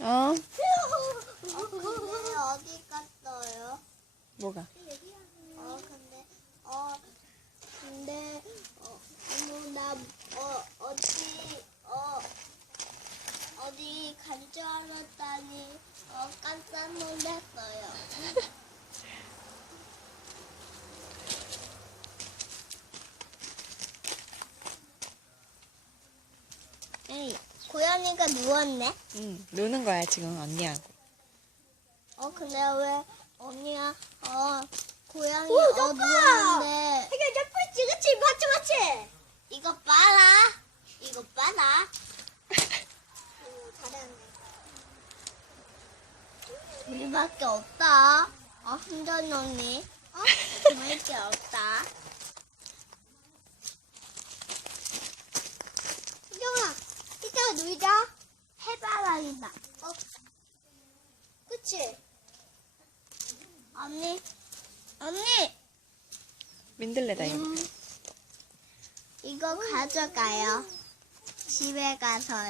어? 근데 어디 갔어요? 뭐가? 어디 간 줄 알았더니 깜짝 놀랐어요. 에이, 고양이가 누웠네? 응, 노는 거야, 지금 언니하고. 근데 왜 언니가 고양이 누웠는데 이게 예쁘지, 그치? 맞지? 이거 봐라. 이거 봐라. 잘했네. 우리밖에 없다. hun전 언니. 우리밖에 없다. 희정아, 이따가 놀자. 해바라기다. 그치? 언니. 민들레다, 이거. 이거 가져가요. 집에 가서요.